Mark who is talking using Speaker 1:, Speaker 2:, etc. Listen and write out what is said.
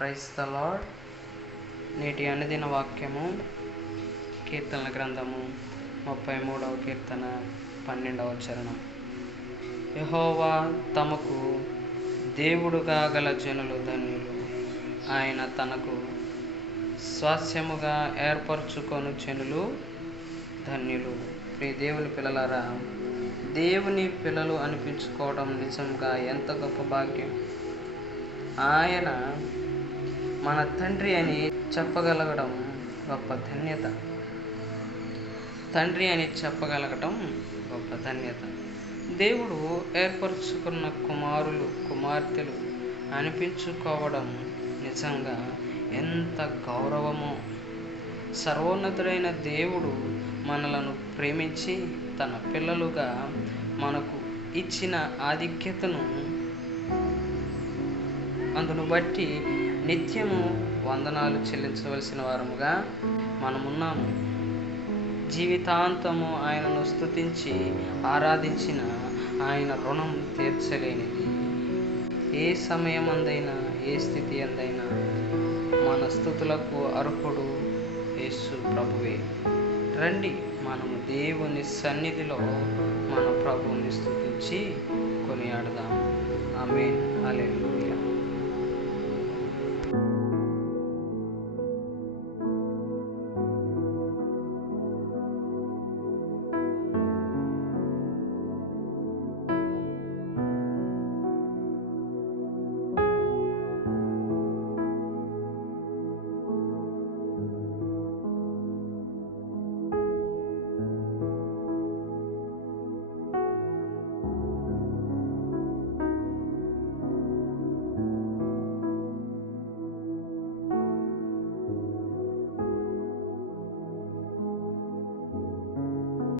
Speaker 1: Price the lord నేటి అనుదిన వాక్యము కీర్తనల గ్రంథము ముప్పై మూడవ కీర్తన పన్నెండవ చరణం. యహోవా తమకు దేవుడుగా గల జనులు ధన్యులు. ఆయన తనకు స్వాస్యముగా ఏర్పరచుకొను జనులు ధన్యులు. ప్రియ దేవుని పిల్లలారా దేవుని పిల్లలు అనిపించుకోవడం నిజంగా ఎంత గొప్ప భాగ్యం. ఆయన మన తండ్రి అని చెప్పగలగడం గొప్ప ధన్యత. తండ్రి అని చెప్పగలగటం గొప్ప ధన్యత. దేవుడు ఏర్పరచుకున్న కుమారులు కుమార్తెలు అనిపించుకోవడం నిజంగా ఎంత గౌరవమో. సర్వోన్నతుడైన దేవుడు మనలను ప్రేమించి తన పిల్లలుగా మనకు ఇచ్చిన ఆధిక్యతను అందును బట్టి నిత్యము వందనాలు చెల్లించవలసిన వారముగా మనమున్నాము. జీవితాంతము ఆయనను స్థుతించి ఆరాధించిన ఆయన రుణం తీర్చలేనిది. ఏ సమయం అందైనా ఏ స్థితి అందైనా మన స్థుతులకు అర్హుడు యేసు ప్రభువే. రండి మనము దేవుని సన్నిధిలో మన ప్రభువుని స్థుతించి కొనియాడదాము. ఆమెను.